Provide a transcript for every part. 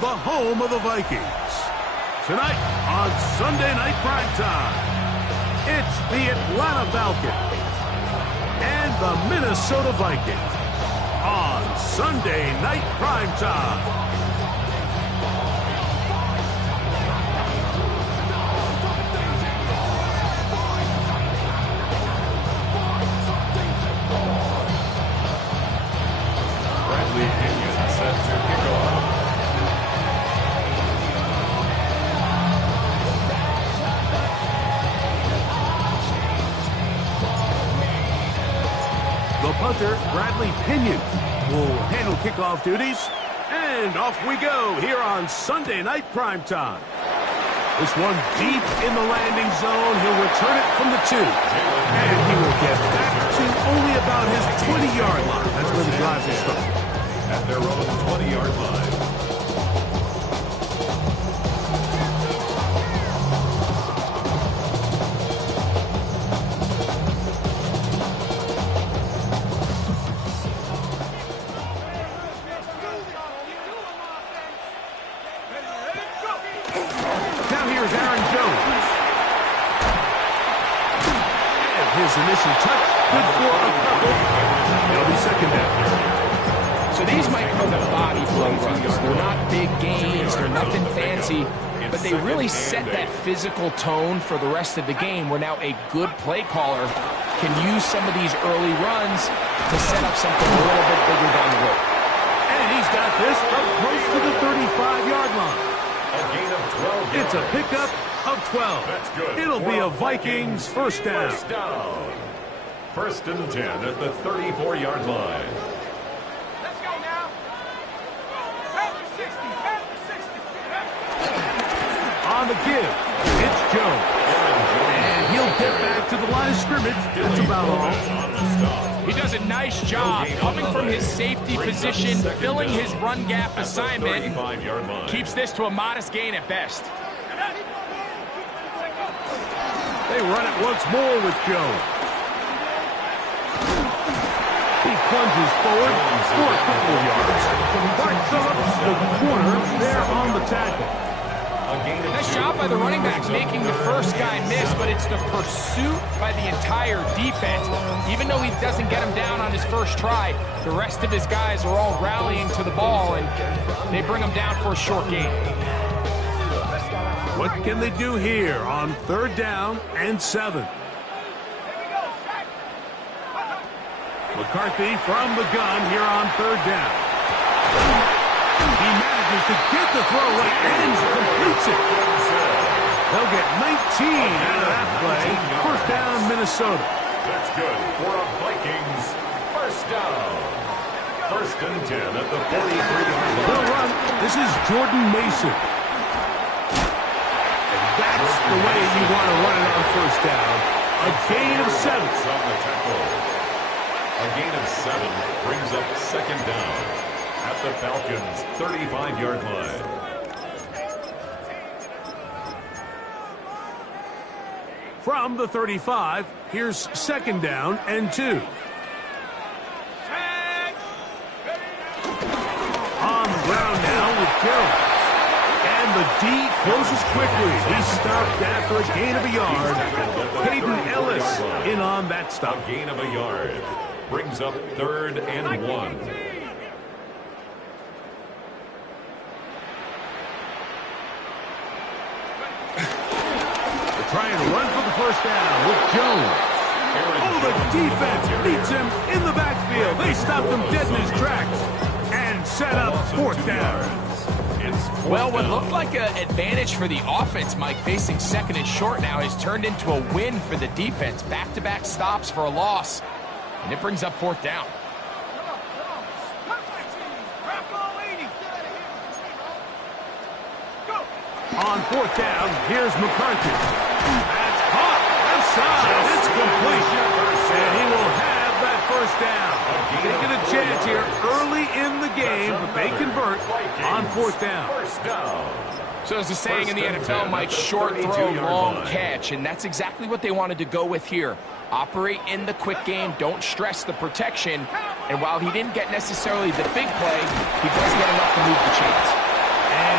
the home of the Vikings. Tonight on Sunday Night Primetime, it's the Atlanta Falcons and the Minnesota Vikings on Sunday Night Primetime. Set to kick off. The punter, Bradley Pinion, will handle kickoff duties. And off we go here on Sunday Night Primetime. This one deep in the landing zone. He'll return it from the 2. And he will get back to only about his 20-yard line. That's where the drive will start. At their own 20-yard line. Now here's Aaron Jones. And his initial touch, good for a couple. It'll be second down. So these might come the body blow runs. They're not big gains. They're nothing fancy. But they really set that physical tone for the rest of the game where now a good play caller can use some of these early runs to set up something a little bit bigger down the road. And he's got this up close to the 35-yard line. A gain of 12 yards. It's a pickup of 12. That's good. It'll be a Vikings first down. First down. First and 10 at the 34-yard line. On the give, it's Jones. And he'll get back to the line of scrimmage. That's about all. He does a nice job coming from his safety position, filling his run gap assignment. Keeps this to a modest gain at best. They run it once more with Jones. He plunges forward for a couple of yards. Bart Phillips, the corner, there on the tackle. Nice job by the running back making the first guy miss, but it's the pursuit by the entire defense. Even though he doesn't get him down on his first try, the rest of his guys are all rallying to the ball, and they bring him down for a short gain. What can they do here on 3rd down and 7? McCarthy from the gun here on 3rd down. He manages to get the throw away and completes it. They'll get 19 out of that play. First down, Minnesota. That's good for a Vikings first down. First and 10 at the 43-yard line. They'll run. This is Jordan Mason. And that's the way you want to run it on first down. A gain of 7. On the tackle. A gain of 7 brings up second down at the Falcons' 35-yard line. From the 35, here's second down and 2. On the ground now with Jones. And the D closes quickly. He stopped after a gain of a yard. Hayden Ellis in on that stop. A gain of a yard brings up 3rd and 1. Trying to run for the first down with Jones. Oh, the defense beats him in the backfield. They stopped him dead in his tracks and set up 4th down. Well, what looked like an advantage for the offense, Mike, facing 2nd and short now, has turned into a win for the defense. Back-to-back stops for a loss, and it brings up 4th down. On 4th down, here's McCarthy. That's caught. Outside. It's complete. And he will have that first down. Taking a chance here early in the game, but they convert on 4th down. So as the saying in the NFL, Mike, short throw, long catch, and that's exactly what they wanted to go with here. Operate in the quick game, don't stress the protection, and while he didn't get necessarily the big play, he does get enough to move the chains. And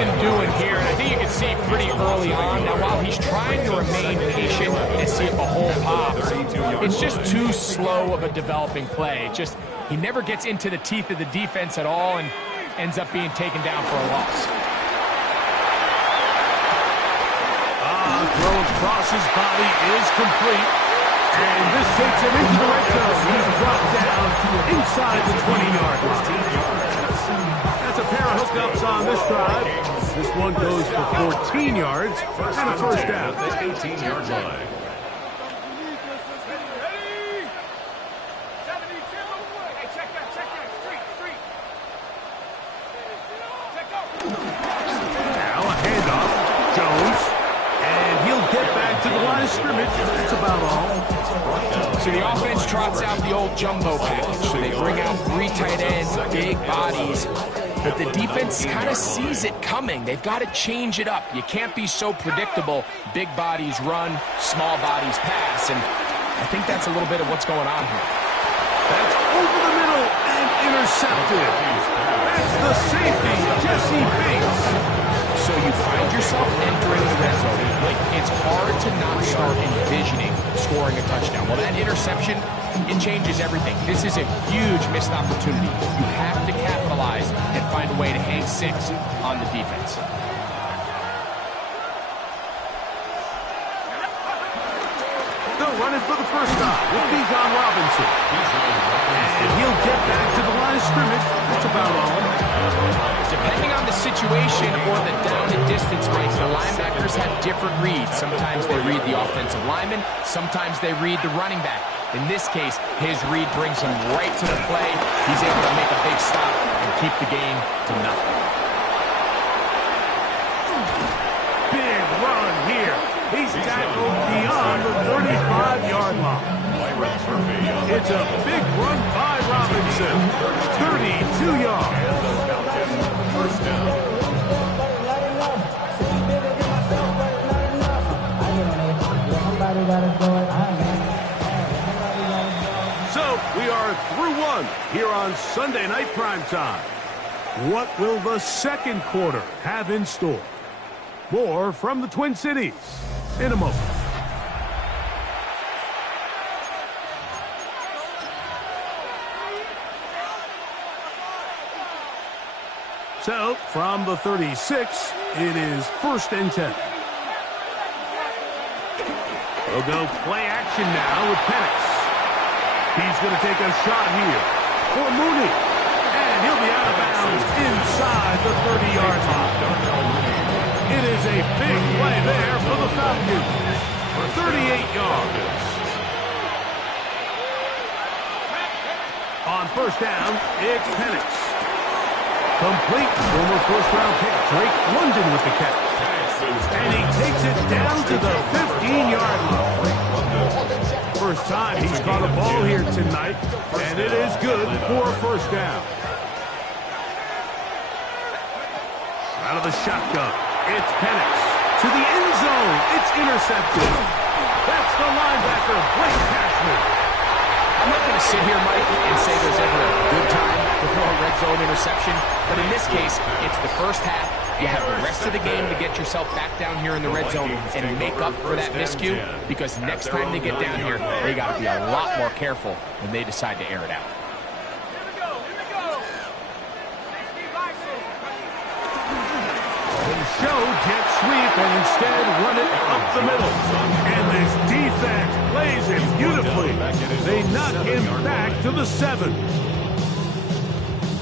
nothing doing here, and I think you can see pretty early on. Now, while he's trying to remain patient and see if a hole pops, it's just too slow of a developing play. He never gets into the teeth of the defense at all and ends up being taken down for a loss. Throw across his body is complete. And this takes him into the red zone. He's brought down inside the 20-yard line. That's a pair of hookups on this drive. This one goes for 14 yards and a first down. The 18-yard line. Now a handoff. Jones. And he'll get back to the line of scrimmage. That's about all. So the offense trots out the old jumbo package. So they bring out 3 tight ends, big bodies. But the defense kind of sees it coming. They've got to change it up. You can't be so predictable. Big bodies run, small bodies pass. And I think that's a little bit of what's going on here. That's over the middle and intercepted. That's the safety, Jesse Bates. So you find yourself entering the red zone. It's hard to not start envisioning scoring a touchdown. Well, that interception, it changes everything. This is a huge missed opportunity. You have to capitalize and find a way to hang 6 on the defense. They're running for the first time with Bijan Robinson. And he'll get back to the line of scrimmage. That's about all. Depending on the situation or the down and distance, Mike, the linebackers have different reads. Sometimes they read the offensive lineman. Sometimes they read the running back. In this case, his read brings him right to the play. He's able to make a big stop and keep the game to nothing. Big run here. He's tackled beyond the 35-yard line. It's a big run by Robinson. 32 yards. First down. So we are through 1 here on Sunday Night Primetime. What will the second quarter have in store? More from the Twin Cities in a moment. So, from the 36, it is 1st and 10. We'll go play action now with Penix. He's going to take a shot here for Mooney. And he'll be out of bounds inside the 30-yard line. It is a big play there for the Falcons. 38 yards. On first down, it's Penix. Complete. Former first-round pick Drake London with the catch. And he takes it down to the 15-yard line. First time he's caught a ball here tonight, and it is good for a first down. Out of the shotgun, it's Penix. To the end zone, it's intercepted. That's the linebacker, Blake Cashman. I'm not going to sit here, Mike, and say there's ever a good time to throw a red zone interception, but in this case, it's the first half. You have the rest of the game to get yourself back down here in the red zone and make up for that miscue, because next time they get down here, they got to be a lot more careful when they decide to air it out. Show jet sweep and instead run it up the middle. And this defense plays him beautifully. They knock him back to the 7.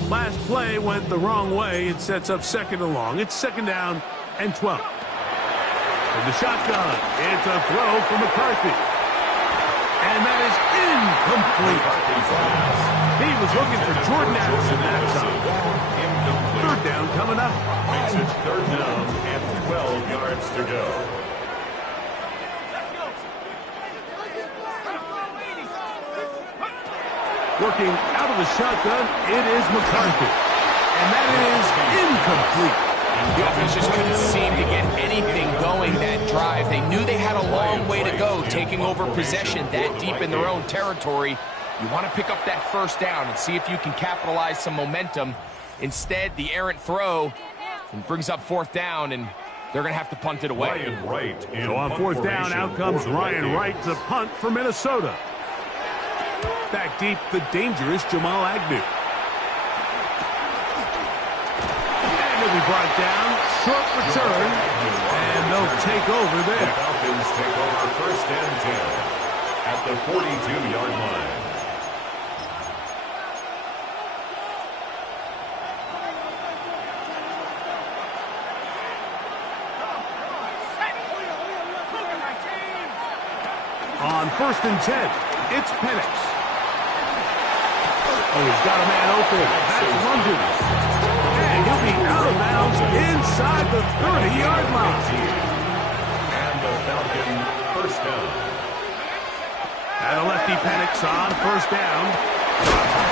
Last play went the wrong way. It sets up 2nd and long. It's 2nd down and 12. From the shotgun, it's a throw for McCarthy. And that is incomplete. He was looking for Jordan Addison that time. 3rd down coming up. Makes it 3rd down and 12 yards to go. Working out of the shotgun, it is McCarthy. And that is incomplete. The offense just couldn't seem to get anything going that drive. They knew they had a long way to go, taking over possession that deep in their own territory. You want to pick up that first down and see if you can capitalize some momentum. Instead, the errant throw And brings up fourth down, and they're going to have to punt it away. Ryan Wright. So on fourth down, out comes Ryan Wright to punt for Minnesota. Back deep, the dangerous Jamal Agnew. And he'll be brought down. Short return. And they'll take over there. The Falcons take over first and 10 at the 42-yard line. On first and 10, it's Penix. Oh, he's got a man open. That's London. And he'll be out of bounds inside the 30-yard line. And the Falcon first down. And a lefty Penix on first down.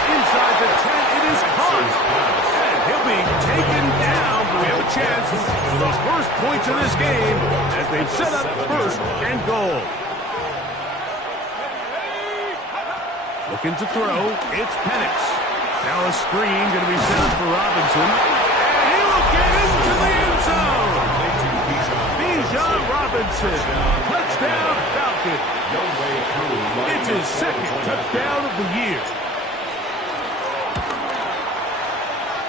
Inside the 10, it is caught. And he'll be taken down. But we have a chance for the first points of this game as they've set up first and goal. Looking to throw, it's Penix. Now a screen going to be set up for Robinson. And he will get into the end zone. Bijan Robinson. Touchdown, Falcon. It's his second touchdown of the year.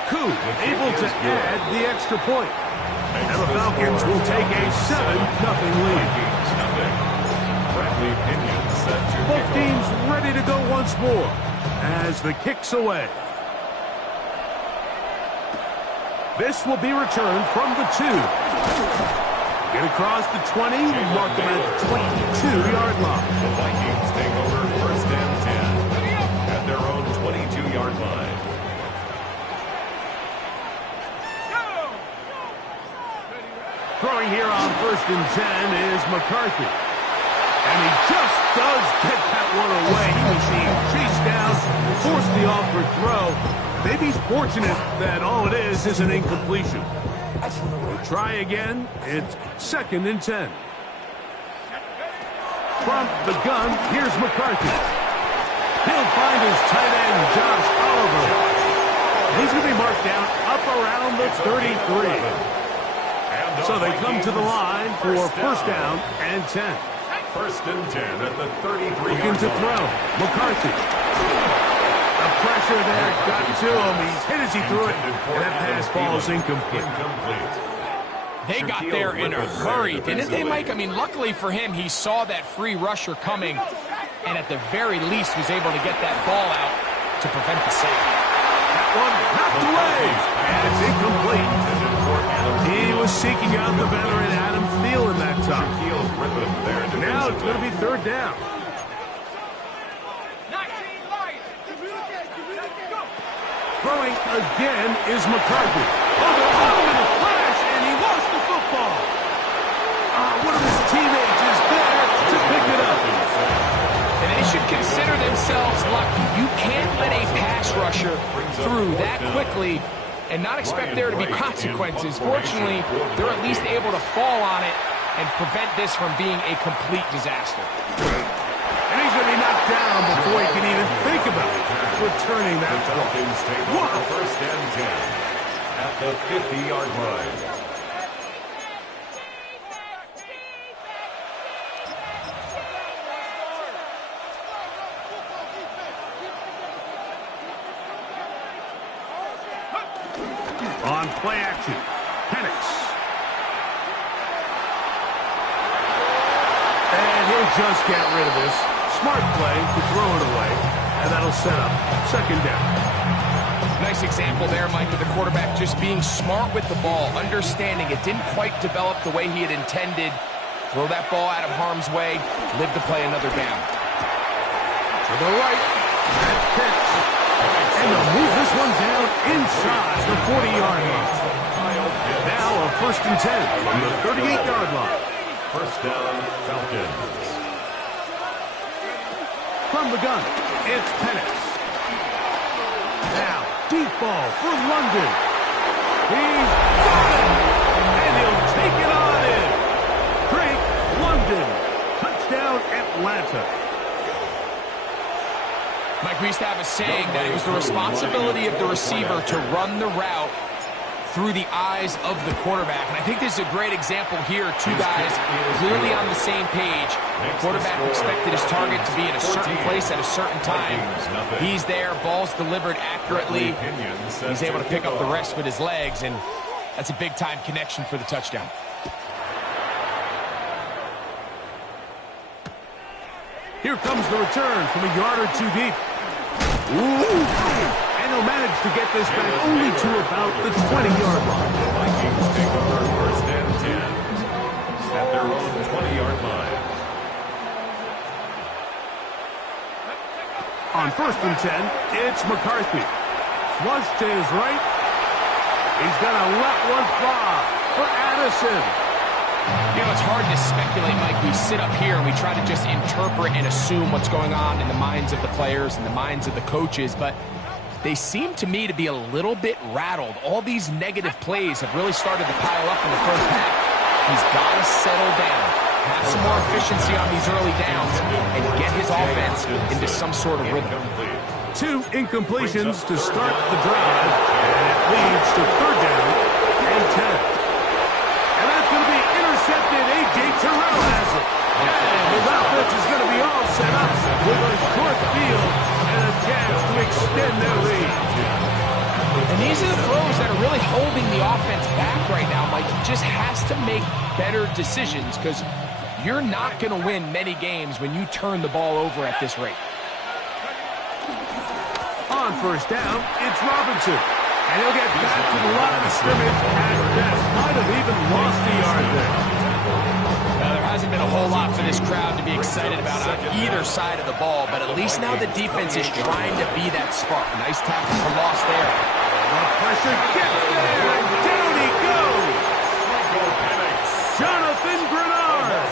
Koo able to add the extra point. And the Falcons will take a 7-0 lead. Both teams ready to go once more as the kick's away. This will be returned from the 2. Get across the 20, mark them at the 22-yard line. The Vikings take over first and 10 at their own 22-yard line. Throwing here on first and 10 is McCarthy. And he just does get that one away. He was being chased down, forced the awkward throw. Maybe he's fortunate that all it is an incompletion. Try again. It's second and 10. From the gun, here's McCarthy. He'll find his tight end, Josh Oliver. He's going to be marked down up around the 33. So they come to the line for first down and 10. First and 10 at the 33-yard line. Looking to throw. McCarthy. The pressure there got to him. He's hit as he threw it. And that pass ball is incomplete. They got there in a hurry, didn't they, Mike? I mean, luckily for him, he saw that free rusher coming and at the very least was able to get that ball out to prevent the sack. That one knocked away. And it's incomplete. He was seeking out the veteran Adam Thielen that time. Now it's going to be third down. Throwing again is McCarthy. Oh, they're on him in a flash, and he lost the football. One of his teammates is there to pick it up. And they should consider themselves lucky. You can't let a pass rusher through that quickly and not expect there to be consequences. Fortunately, they're at least able to fall on it and prevent this from being a complete disaster. And he's going to be knocked down before he can even think about returning that ball. Falcons take over first and 10 at the 50-yard line. On play action, Penix. And he'll just get rid of this. Smart play to throw it away, and that'll set up second down. Nice example there, Mike, of the quarterback just being smart with the ball, understanding it didn't quite develop the way he had intended. Throw that ball out of harm's way, live to play another down. To the right, that's Pitts. And they'll move this one down inside the 40-yard line. Now a first and 10 from the 38-yard line. First down, Falcons. From the gun, it's Penix. Now, deep ball for London. He's got it! And he'll take it on in. Drake London. Touchdown, Atlanta. Mike, we used to have a saying that it was the responsibility of the receiver to run the route through the eyes of the quarterback. And I think this is a great example here. Two guys clearly on the same page. The quarterback expected his target to be in a certain place at a certain time. He's there, ball's delivered accurately. He's able to pick up the rest with his legs, and that's a big-time connection for the touchdown. Here comes the return from a yard or two deep. Ooh. And he'll manage to get this back only to about the 20-yard line. The Vikings take over first and 10 at their own 20-yard line. On first and 10, it's McCarthy. Flush to his right. He's going to let one fly for Addison. You know, it's hard to speculate, Mike. We sit up here and we try to just interpret and assume what's going on in the minds of the players and the minds of the coaches, but they seem to me to be a little bit rattled. All these negative plays have really started to pile up in the first half. He's got to settle down, have some more efficiency on these early downs, and get his offense into some sort of rhythm. 2 incompletions to start the drive, and it leads to third down and 10. And that's going to be intercepted. A.J. Terrell has it. And his offense is going to be all set up with a short field and a chance to extend their lead. And these are the throws that are really holding the offense back right now, Mike. He just has to make better decisions because you're not going to win many games when you turn the ball over at this rate. On first down, it's Robinson. And he'll get back to the line of scrimmage at best. Might have even lost the yard there. Now, there hasn't been a whole lot for this crowd to be excited about on either side of the ball, but at least now the defense is trying to be that spark. Nice tackle for loss there. The pressure gets there, and down he goes. Jonathan Grenard.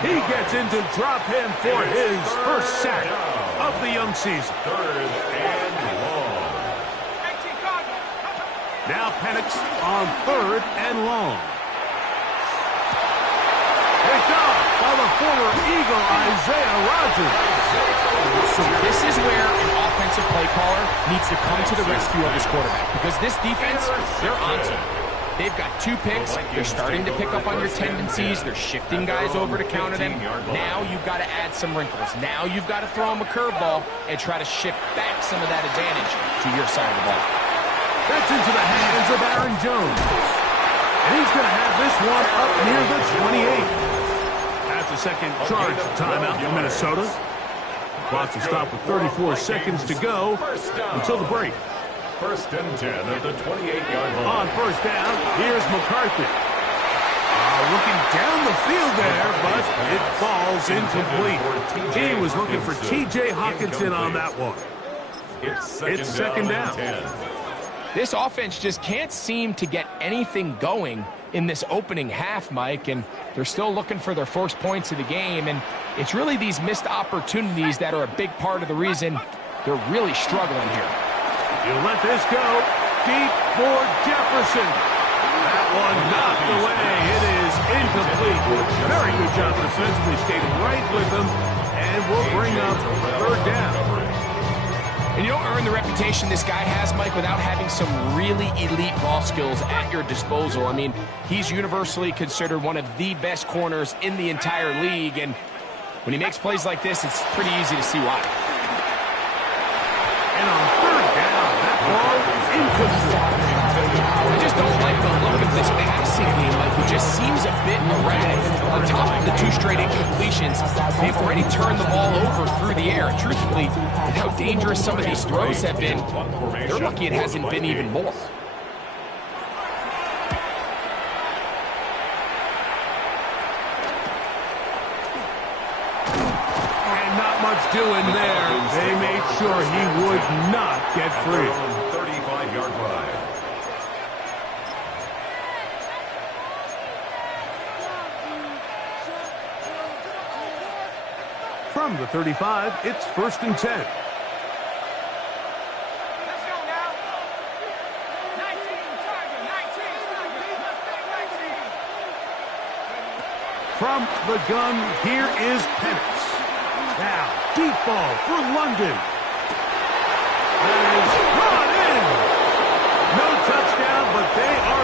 He gets into drop him for his first sack of the young season. Third and long. Now Penix on third and long. Picked off by the former Eagle, Isaiah Rodgers. So this is where an offensive play caller needs to come to the rescue of his quarterback because this defense, they're onto it. They've got 2 picks. They're starting to pick up on your tendencies. They're shifting guys over to counter them. Now you've got to add some wrinkles. Now you've got to throw them a curveball and try to shift back some of that advantage to your side of the ball. That's into the hands of Aaron Jones. And he's going to have this one up near the 28. That's a second charge timeout for Minnesota. Clock will stop with 34 seconds to go until the break. First and 10 at the 28-yard line. On first down, here's McCarthy. Looking down the field there, but it falls incomplete. He was looking for T.J. Hockenson on that one. It's second down. This offense just can't seem to get anything going in this opening half, Mike, and they're still looking for their first points of the game, and it's really these missed opportunities that are a big part of the reason they're really struggling here. You let this go deep for Jefferson. That one knocked away. It is incomplete. Very good job defensively, stayed right with them, and will bring up third down. And you don't earn the reputation this guy has, Mike, without having some really elite ball skills at your disposal. I mean, he's universally considered one of the best corners in the entire league, and when he makes plays like this, it's pretty easy to see why. And on third down, that ball is incomplete. I just don't like the look of this passing game, Mike. It just seems a bit erratic. On top of the 2 straight incompletions, they've already turned the ball over through the air. Truthfully, with how dangerous some of these throws have been, they're lucky it hasn't been even more. And not much doing there. They made sure he would not get free. 35-yard line. From the 35, it's first and 10. Let's go now. 19, Charger, 19. From the gun, here is Penix. Now, deep ball for London. That is brought in. No touchdown, but they are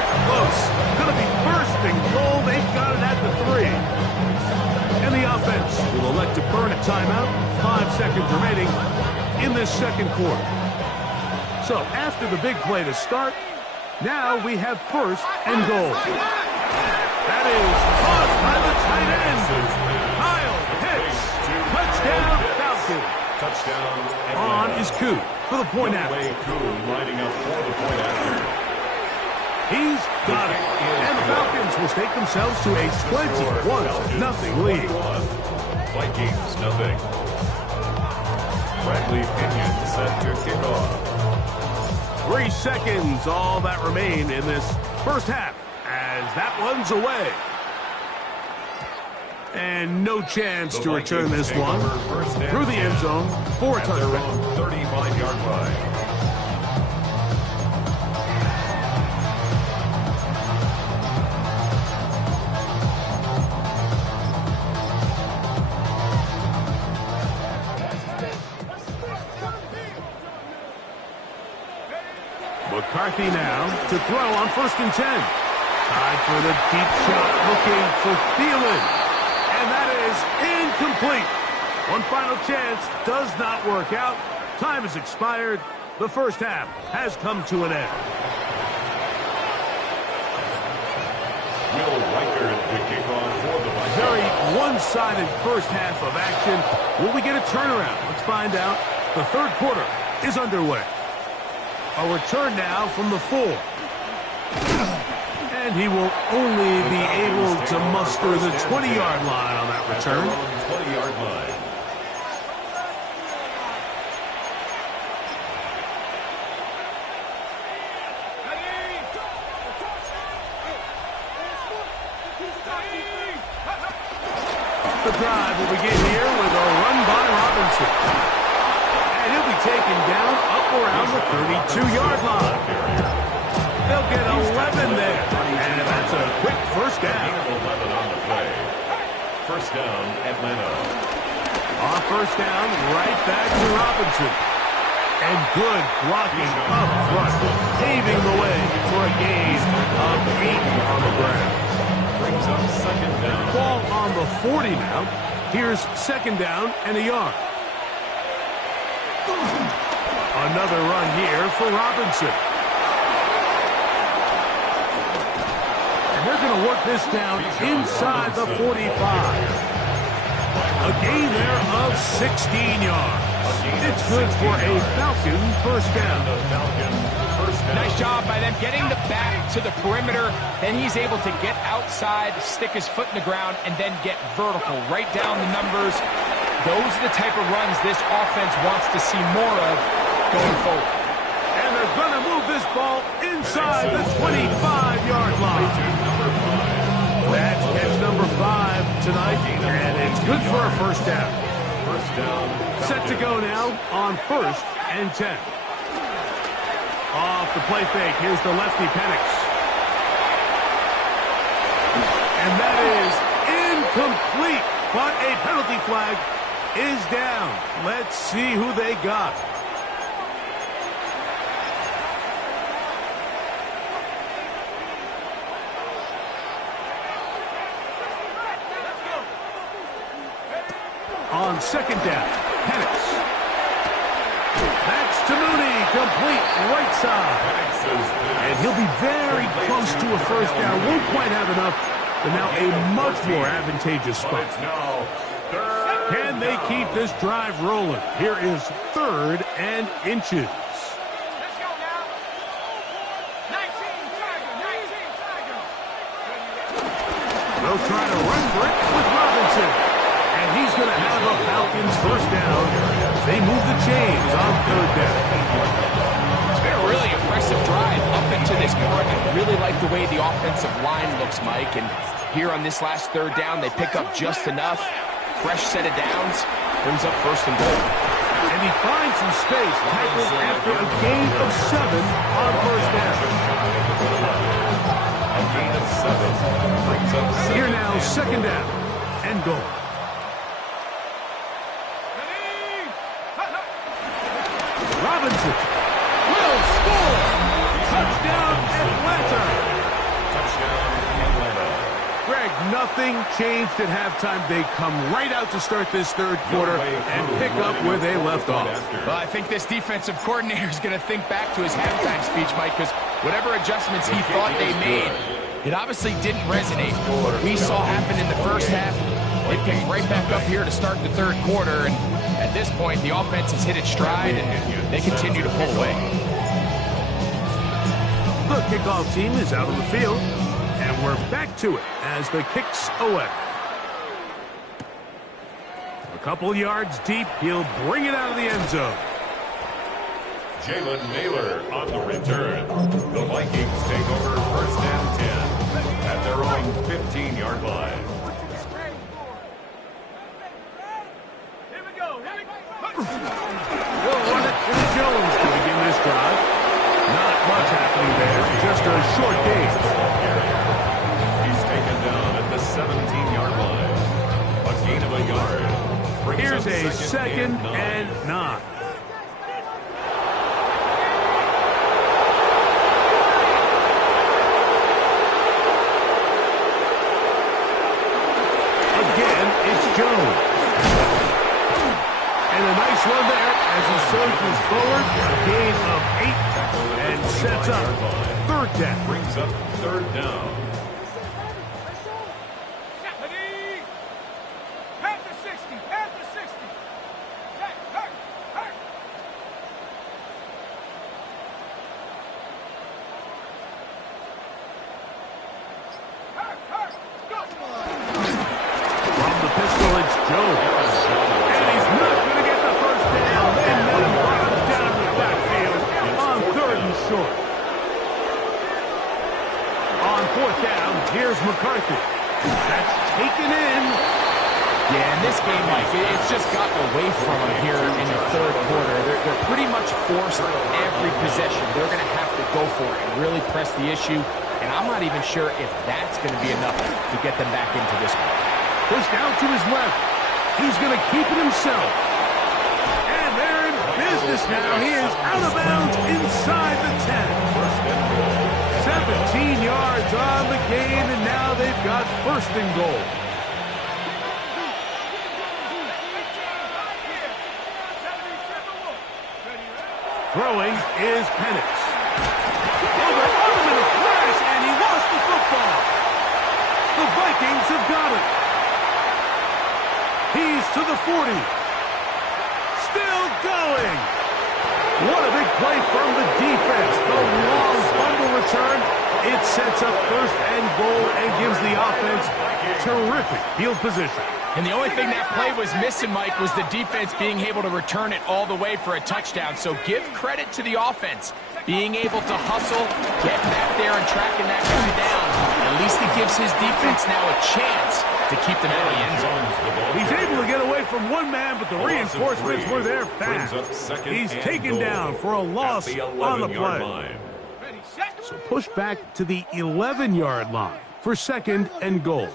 So after the big play to start, now we have first and goal. That is caught by the tight end. Kyle Pitts. Touchdown, Falcons. Touchdown. On is Koo for the point after. wk2 lining up for the point after. He's got it. And the Falcons will stake themselves to a 21-0 lead. Vikings, nothing. Bradley Pinion set to kick off. 3 seconds, all that remain in this first half, as that one's away. And no chance to return this one through the end zone for a touchdown. 35-yard line. McCarthy now to throw on 1st and 10. Tied for the deep shot, looking for Thielen. And that is incomplete. One final chance, does not work out. Time has expired. The first half has come to an end. Will Riker to kick off for the Vikings. Very one-sided first half of action. Will we get a turnaround? Let's find out. The third quarter is underway. A return now from the 4. And he will only be able to muster the 20-yard line on that return. 20-yard line. The drive will begin here with a run by Robinson. And he'll be taken down up around the 32-yard line. They'll get 11 there. And that's a quick first down. 11 on the play. First down, Atlanta. On first down, right back to Robinson. And good blocking up front, paving the way for a gain of 8 on the ground. Brings up second down. Ball on the 40 now. Here's second down and a yard. Another run here for Robinson. And they're going to work this down inside the 45. A gain there of 16 yards. It's good for a Falcon first down. Nice job by them getting the back to the perimeter. Then he's able to get outside, stick his foot in the ground, and then get vertical. Right down the numbers. Those are the type of runs this offense wants to see more of going forward. And they're going to move this ball inside the 25-yard line. That's catch number 5 tonight, and it's good for a first down. First down. Set to go now on 1st and 10. Off the play fake, here's the lefty Penix. And that is incomplete, but a penalty flag is down. Let's see who they got. On second down, Penix. That's to Mooney, complete right side. And he'll be very close to a first down. Won't quite have enough, but now a much more advantageous spot. Can they keep this drive rolling? Here is 3rd and inches. Let's go now. 19 Tigers. They'll try to run for it with Robinson. And he's going to have a Falcons first down. They move the chains on 3rd down. It's been a really impressive drive up into this part. I really like the way the offensive line looks, Mike. And here on this last 3rd down, they pick up just enough. Fresh set of downs, brings up 1st and goal. And he finds some space, tackled after a gain of 7 on first down. A gain of 7 brings up Here now, second down and goal. Robinson will score. Touchdown, Atlanta. touchdown, Atlanta. Greg, nothing Nothing changed at halftime. They come right out to start this third quarter and pick up where they left off. Well, I think this defensive coordinator is going to think back to his halftime speech, Mike, because whatever adjustments he thought they made, it obviously didn't resonate. What we saw happen in the first half, it picked right back up here to start the third quarter, and at this point, the offense has hit its stride, and they continue to pull away. The kickoff team is out on the field, and we're back to it as the kick's away. A couple yards deep, he'll bring it out of the end zone. Jalen Naylor on the return. The Vikings take over first and 10 at their own 15-yard line. Here we go. We'll run it to Jones to begin this drive. Not much happening there, just a short gain. He's taken down at the 17-yard line. A gain of a yard. Here's a second and 9. Again, it's Jones. And a nice run there as he surges forward. A gain of 8 and sets up third down. Brings up third down. Half the 60. Half the 60. Hey. Go. From the pistol, it's Jones. And he's not going to get the first down. And then brought him down the backfield on third and short. On fourth down, here's McCarthy. That's taken in. Yeah, in this game, Mike, it's just gotten away from them here in the third quarter. They're pretty much forced every possession. They're going to have to go for it and really press the issue. And I'm not even sure if that's going to be enough to get them back into this one. Pushed out to his left. He's going to keep it himself. And they're in business now. He is out of bounds inside the 10. 17 yards on the gain, and now they've got first and goal. Throwing is Penix. Over him in a flash, and he lost the football. The Vikings have got it. He's to the 40. Still going. What a big play from the defense. The long fumble return. It sets up first and goal and gives the offense terrific field position. And the only thing that play was missing, Mike, was the defense being able to return it all the way for a touchdown. So give credit to the offense. Being able to hustle, get back there and tracking that guy down. At least it gives his defense now a chance to keep them out of the end zone. He's able to get away from one man, but the reinforcements were there fast. He's taken down for a loss on the play. So push back to the 11-yard line for second and goal.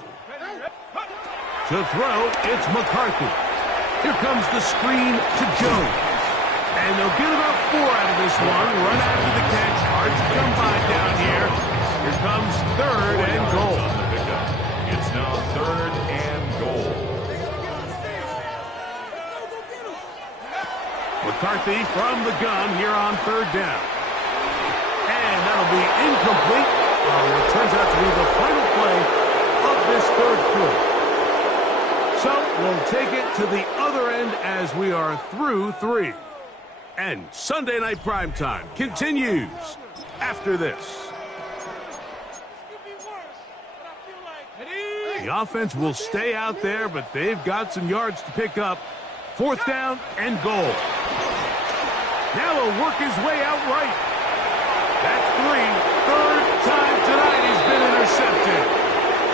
To throw, it's McCarthy. Here comes the screen to Jones. And they'll get about 4 out of this one. Run after the catch. Hard to come by down here. Here comes third and goal. It's now third and goal. McCarthy from the gun here on third down. And that'll be incomplete. It turns out to be the final play of this third quarter. So we'll take it to the other end as we are through 3. And Sunday Night Primetime continues after this. The offense will stay out there, but they've got some yards to pick up. Fourth down and goal. Now he'll work his way out right. That's 3. Third time tonight he's been intercepted.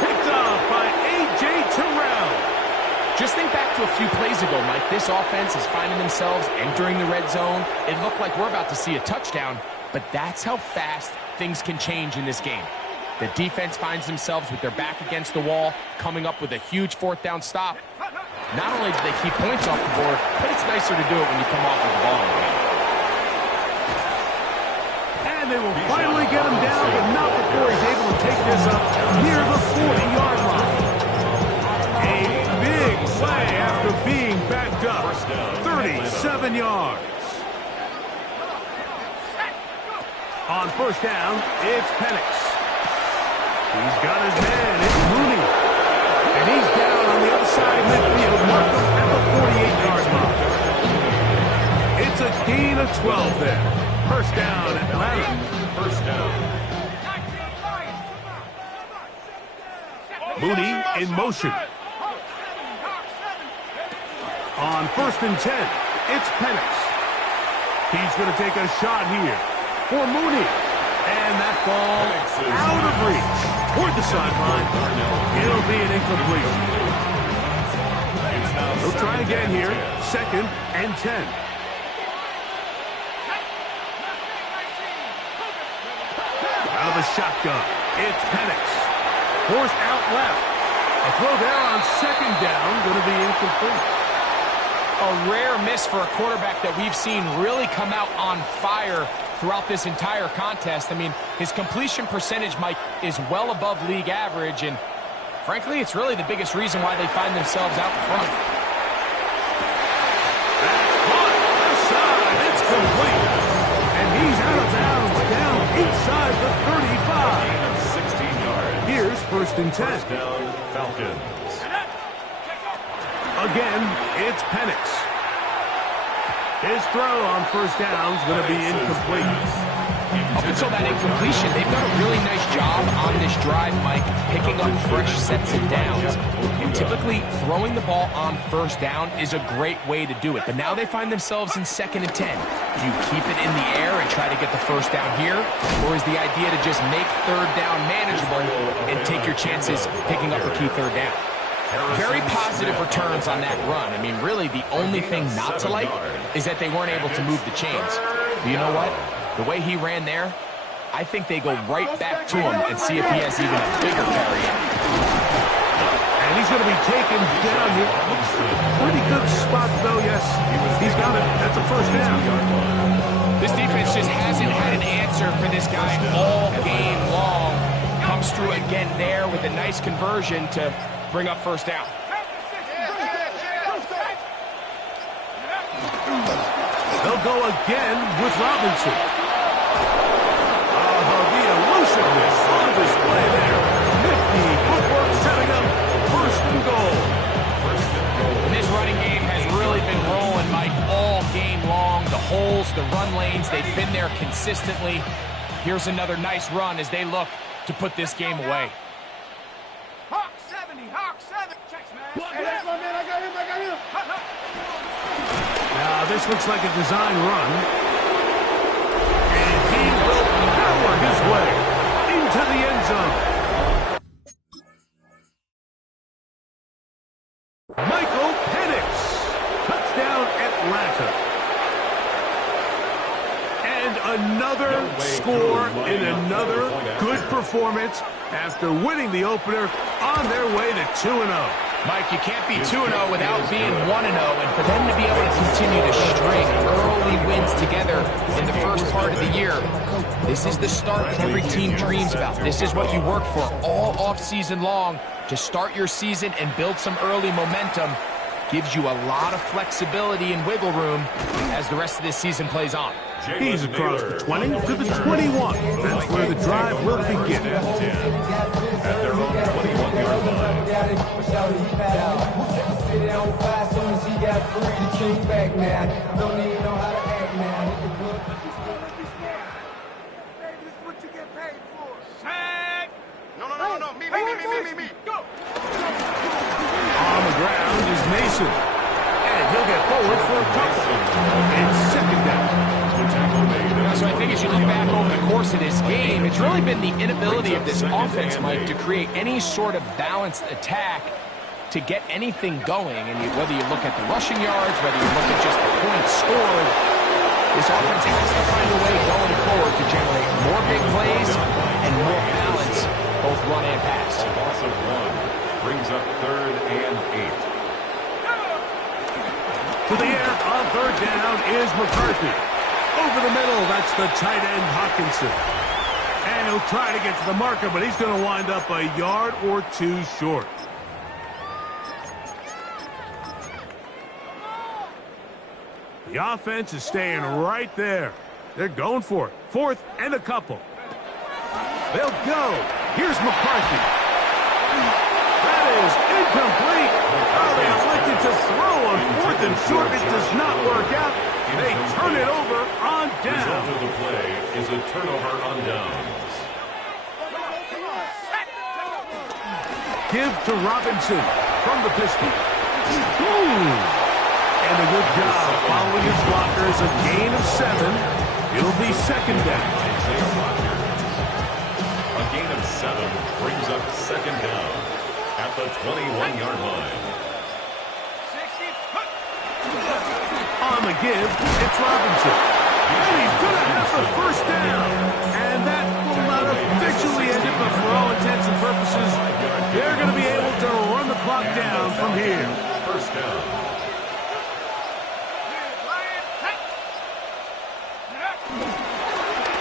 Picked off by A.J. Terrell. Just think back to a few plays ago, Mike. This offense is finding themselves entering the red zone. It looked like we're about to see a touchdown, but that's how fast things can change in this game. The defense finds themselves with their back against the wall, coming up with a huge fourth down stop. Not only do they keep points off the board, but it's nicer to do it when you come off with the ball in the game. And they will finally get him down, but not before he's able to take this up near the 40-yard line. play after being backed up. 37 yards. On first down, it's Penix. He's got his man. It's Mooney. And he's down on the other side of midfield. Mark him at the 48-yard line. It's a gain of 12 there. First down, Atlanta. First down. Mooney in motion. On first and 10, it's Penix. He's going to take a shot here for Mooney. And that ball out of reach toward the sideline. It'll be an incomplete. He'll try again here. Second and 10. Out of the shotgun, it's Penix. Forced out left. A throw there on second down, going to be incomplete. A rare miss for a quarterback that we've seen really come out on fire throughout this entire contest. I mean, his completion percentage, Mike, is well above league average, and frankly, it's really the biggest reason why they find themselves out in front. That's caught left side. It's complete. And he's out of bounds, down inside the 35. 16 yards. Here's first and 10. First down, Falcons. Again, it's Penix. His throw on first down is going to be incomplete. Up until that incompletion, they've done a really nice job on this drive, Mike, picking up fresh sets of downs. And typically, throwing the ball on first down is a great way to do it. But now they find themselves in second and 10. Do you keep it in the air and try to get the first down here? Or is the idea to just make third down manageable and take your chances picking up a key third down? Very positive returns on that run. I mean, really, the only thing not to like is that they weren't able to move the chains. But you know what? The way he ran there, I think they go right back to him and see if he has even a bigger carry out. And he's going to be taken down here. Looks pretty good spot, though, yes. He's got it. That's a first down. This defense just hasn't had an answer for this guy all game long. Comes through again there with a nice conversion to bring up first down. They'll go again with Robinson. The elusiveness on display there. Nifty footwork setting up first and goal. And this running game has really been rolling, Mike, all game long. The holes, the run lanes, they've been there consistently. Here's another nice run as they look to put this game away. Hawk 70, Hawk 7. Checks, man. Hey, that's my man. I got him. Now, this looks like a design run. And he will power his way into the end zone. Michael Penix. Touchdown, Atlanta. And another score in another good performance after winning the opener on their way to 2-0. Mike, you can't be 2-0 without being 1-0, and for them to be able to continue to string early wins together in the first part of the year, this is the start that every team dreams about. This is what you work for all offseason long to start your season and build some early momentum. Gives you a lot of flexibility and wiggle room as the rest of this season plays on. He's across the 20 to the 21. That's where the drive will begin. At their own 21-yard line. No. Me. Go. On the ground is Mason. And he'll get forward for a couple. It's second down. So I think as you look back over the course of this game, it's really been the inability of this offense, Mike, to create any sort of balanced attack to get anything going. And whether you look at the rushing yards, whether you look at just the points scored, this offense has to find a way going forward to generate more big plays and more balance, both run and pass. A loss of 1 brings up 3rd and 8. To the air on third down is McCarthy. Over the middle, that's the tight end Hawkinson. And he'll try to get to the marker, but he's going to wind up a yard or two short. The offense is staying right there. They're going for it. 4th and a couple. They'll go. Here's McCarthy. That is incomplete. Oh, they elected to throw on 4th and short. It does not work out. They turn it over on down. The result of the play is a turnover on downs. Give to Robinson from the pistol. And a good job following his blockers. A gain of 7. It'll be 2nd down. A gain of 7 brings up 2nd down at the 21-yard line. On the give, it's Robinson. And he's going to have the 1st down. And that will not officially end it, but for all intents and purposes, they're going to be able to run the clock down from here. 1st down.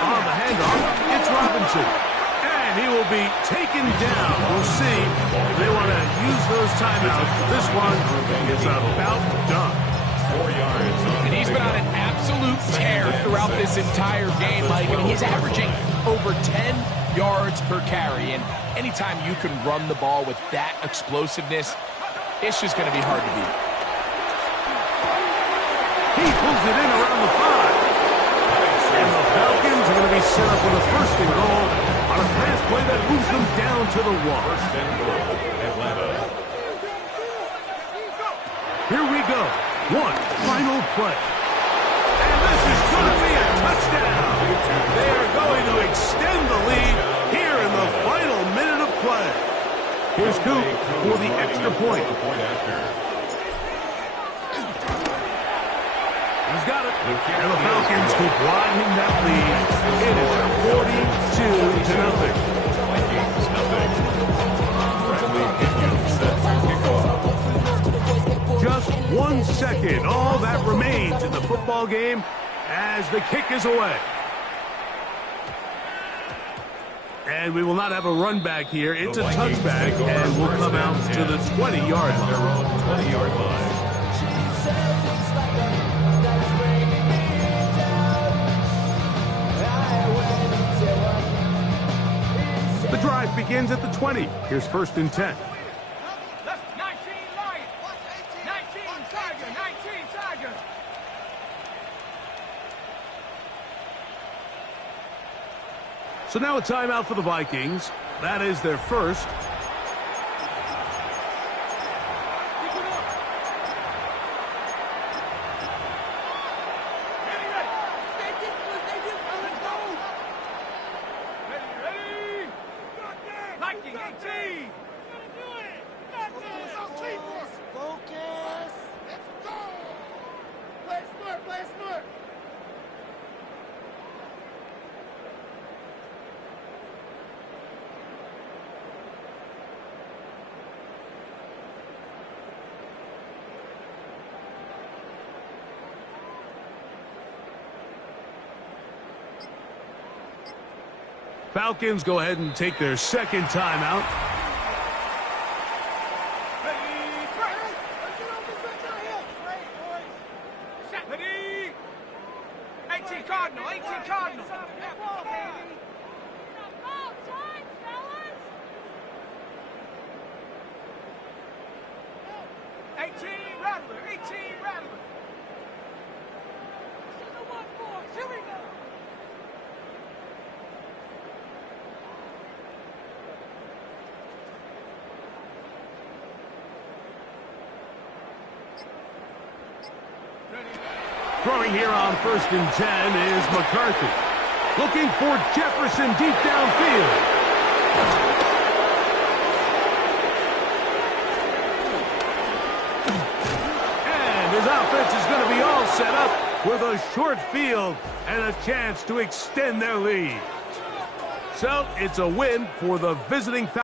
On the handoff, it's Robinson. And he will be taken down. We'll see if they want to use those timeouts. This one is about done. 4 yards. And he's been on an absolute tear throughout this entire game, Mike. I mean, he's averaging over 10 yards per carry. And anytime you can run the ball with that explosiveness, it's just going to be hard to beat. He pulls it in around the 5. And the Falcons are going to be set up with a 1st and goal on a pass play that moves them down to the 1. 1st and goal, Atlanta. Here we go. One final play. And this is going to be a touchdown. They are going to extend the lead here in the final minute of play. Here's Coop for the extra point. He's got it. And the Falcons keep widening that lead. It is 42-0. Just 1 second. All that remains in the football game as the kick is away. And we will not have a run back here. It's a touchback, and we'll come out to the 20-yard line. Their own 20-yard line. The drive begins at the 20. Here's 1st and 10. That's 19 Lions. 19 Tiger. 19 Tiger. So now a timeout for the Vikings. That is their 1st. Falcons go ahead and take their 2nd timeout. Ready? 18 Cardinal. 18 Cardinal. 18 Rattler. 18 Rattler. Here we go. Throwing here on 1st and 10 is McCarthy. Looking for Jefferson deep downfield. And his offense is going to be all set up with a short field and a chance to extend their lead. So it's a win for the visiting Falcons.